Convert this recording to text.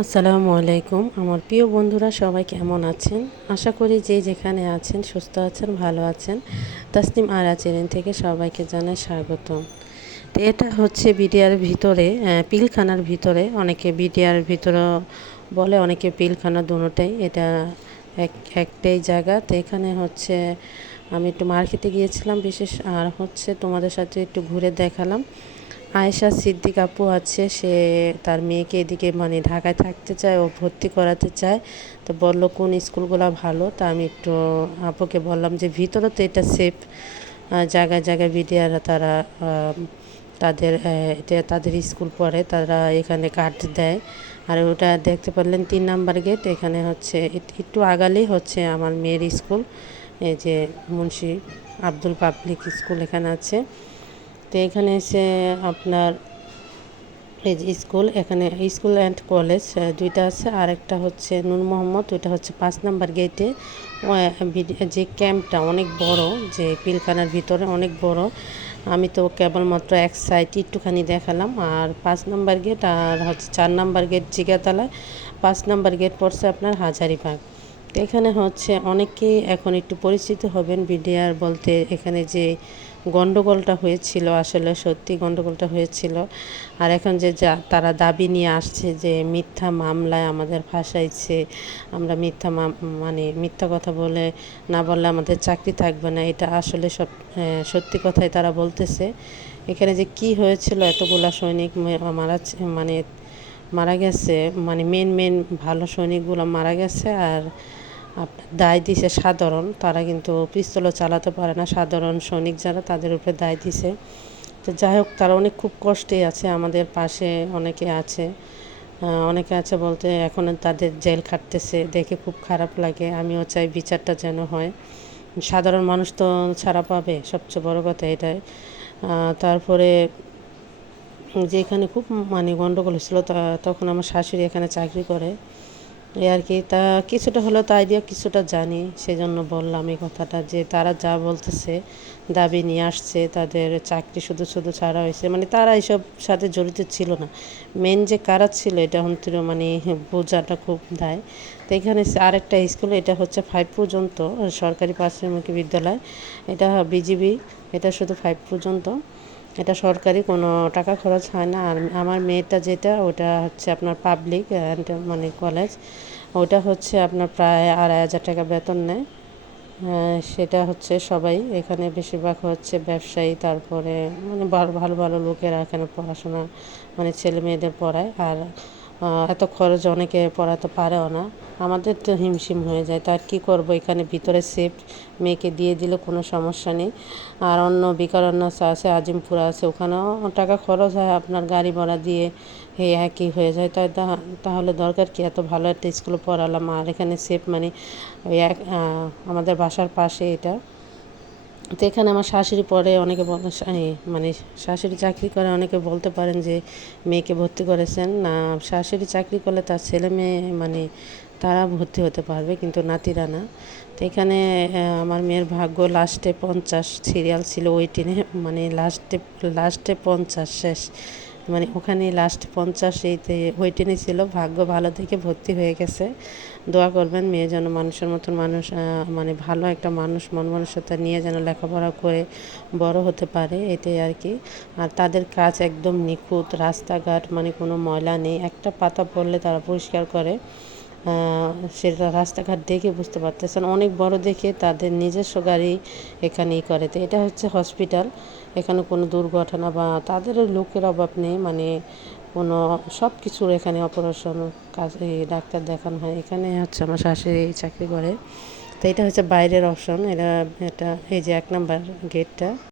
আসসালামু আলাইকুম। আমার প্রিয় বন্ধুরা, সবাই কেমন আছেন? আশা করি যে যেখানে আছেন, সুস্থ আছেন, ভালো আছেন। তাসনিম আরা চ্যানেল থেকে সবাইকে জানাই স্বাগত তো এটা হচ্ছে বিডিআর ভিতরে পিলখানার ভিতরে। অনেকে বিডিআর ভিতরে বলে, অনেকে পিলখানা দুটোটাই এটা এক, একটাই জায়গা। তো এখানে হচ্ছে, আমি একটু মার্কেটে গিয়েছিলাম বিশেষ, আর হচ্ছে তোমাদের সাথে একটু ঘুরে দেখালাম। আয়েশা সিদ্দিক আপু আছে, সে তার মেয়েকে এদিকে মানে ঢাকায় থাকতে চায়, ও ভর্তি করাতে চায়। তো বলল, কোন স্কুলগুলো ভালো? তা আমি একটু আপুকে বললাম যে, ভিতরে তো এটা সেফ জায়গায় জায়গায় বিডিআর তারা তাদের এটা তাদের স্কুল পড়ে, তারা এখানে কার্ড দেয়। আর ওটা দেখতে পারলেন, তিন নাম্বার গেট এখানে হচ্ছে একটু আগালেই হচ্ছে আমার মেয়ের স্কুল, এই যে মুন্সি আব্দুল পাবলিক স্কুল এখানে আছে। তো এখানে এসে আপনার এই যে স্কুল, এখানে স্কুল অ্যান্ড কলেজ দুইটা আছে। আর একটা হচ্ছে নূর মোহাম্মদ, ওইটা হচ্ছে পাঁচ নাম্বার গেটে। যে ক্যাম্পটা অনেক বড়, যে পিলখানার ভিতরে অনেক বড়। আমি তো কেবলমাত্র এক সাইড একটুখানি দেখালাম। আর পাঁচ নাম্বার গেট আর হচ্ছে চার নাম্বার গেট জিগাতলায়। পাঁচ নাম্বার গেট পড়ছে আপনার হাজারিবাগ। এখানে হচ্ছে অনেকেই এখন একটু পরিচিত হবেন বিডিআর বলতে এখানে যে গণ্ডগোলটা হয়েছিল, আসলে সত্যি গণ্ডগোলটা হয়েছিল। আর এখন যে যা, তারা দাবি নিয়ে আসছে যে মিথ্যা মামলায় আমাদের ফাঁসাইছে, আমরা মিথ্যা মানে মিথ্যা কথা বলে না বললে আমাদের চাকরি থাকবে না, এটা আসলে সব সত্যি কথাই তারা বলতেছে। এখানে যে কি হয়েছিল, এতগুলা সৈনিক মারা মানে মারা গেছে মানে মেন মেন ভালো সৈনিকগুলো মারা গেছে আর আপনার দায় দিছে সাধারণ, তারা কিন্তু পিস্তলও চালাতে পারে না। সাধারণ সৈনিক যারা, তাদের উপরে দায় দিছে। তো যাই হোক, তারা অনেক খুব কষ্টে আছে, আমাদের পাশে অনেকে আছে। অনেকে আছে বলতে এখন তাদের জেল খাটতেছে, দেখে খুব খারাপ লাগে। আমিও চাই বিচারটা যেন হয়। সাধারণ মানুষ তো ছাড়া পাবে, সবচেয়ে বড় কথা এটাই। তারপরে যে এখানে খুব মানে গণ্ডগোল হয়েছিল তখন আমার শাশুড়ি এখানে চাকরি করে। এই আর কি, তা কিছুটা হলেও তো আইডিয়া কিছুটা জানি। সেজন্য বললাম এই কথাটা যে তারা যা বলতেছে, দাবি নিয়ে আসছে, তাদের চাকরি শুধু শুধু ছাড়া হয়েছে। মানে তারা এইসব সাথে জড়িত ছিল না। মেন যে কারা ছিল, এটা হচ্ছে মানে বোঝাটা খুব দেয়। তো এখানে আরেকটা স্কুল, এটা হচ্ছে ফাইভ পর্যন্ত, সরকারি প্রাথমিক বিদ্যালয়। এটা বিজিবি, এটা শুধু ফাইভ পর্যন্ত। এটা সরকারি, কোনো টাকা খরচ হয় না। আর আমার মেয়েটা যেটা, ওটা হচ্ছে আপনার পাবলিক অ্যান্ড মানে কলেজ ওটা হচ্ছে আপনার প্রায় আড়াই হাজার টাকা বেতন নেয়। সেটা হচ্ছে সবাই। এখানে বেশিরভাগ হচ্ছে ব্যবসায়ী, তারপরে মানে ভালো ভালো লোকেরা এখানে পড়াশোনা মানে ছেলে মেয়েদের পড়ায়। আর এত খরচ অনেকে পড়াতে পারেও না। আমাদের তো হিমশিম হয়ে যায় তার কী করব? এখানে ভিতরে সেফ মেয়েকে দিয়ে দিলে কোনো সমস্যা নেই। আর অন্য বিকারণ্যাস আছে, আজিমপুর আছে, ওখানেও টাকা খরচ হয়, আপনার গাড়ি ভাড়া দিয়ে হে একই হয়ে যায়। তাই তাহলে দরকার কি? এত ভালো একটা স্কুলে পড়ালাম, আর এখানে সেফ মানে ওই এক আমাদের বাসার পাশে এটা। তো এখানে আমার শাশুড়ি পড়ে অনেকে মানে শাশুড়ি চাকরি করে, অনেকে বলতে পারেন যে মেয়েকে ভর্তি করেছেন। না, শাশুড়ি চাকরি করলে তার ছেলে মেয়ে মানে তারা ভর্তি হতে পারবে, কিন্তু নাতিরা না। তো এখানে আমার মেয়ের ভাগ্য লাস্টে পঞ্চাশ সিরিয়াল ছিল ওই টেনে মানে লাস্টে লাস্টে পঞ্চাশ শেষ। মানে ওখানে লাস্ট পঞ্চাশ এইতে ওই টেনে ছিল, ভাগ্য ভালো থেকে ভর্তি হয়ে গেছে। দোয়া করবেন মেয়ে যেন মানুষের মতন মানুষ মানে ভালো একটা মানুষ, মন মানুষতা নিয়ে যেন লেখাপড়া করে বড় হতে পারে, এটাই আর কি। আর তাদের কাজ একদম নিখুঁত, রাস্তাঘাট মানে কোনো ময়লা নেই, একটা পাতা পড়লে তারা পরিষ্কার করে। সেটা রাস্তাঘাট দেখে বুঝতে পারতেছেন। অনেক বড় দেখে তাদের নিজস্ব গাড়ি এখানে ই করে। তো এটা হচ্ছে হসপিটাল। এখানে কোনো দুর্ঘটনা বা তাদের লোকের অভাব নেই। মানে কোনো সব কিছুর এখানে অপারেশন কাজ ডাক্তার দেখানো হয়। এখানে হচ্ছে আমার শাশুড়ি চাকরি করে। তো এটা হচ্ছে বাইরের অপশন এটা এটা এই যে এক নাম্বার গেটটা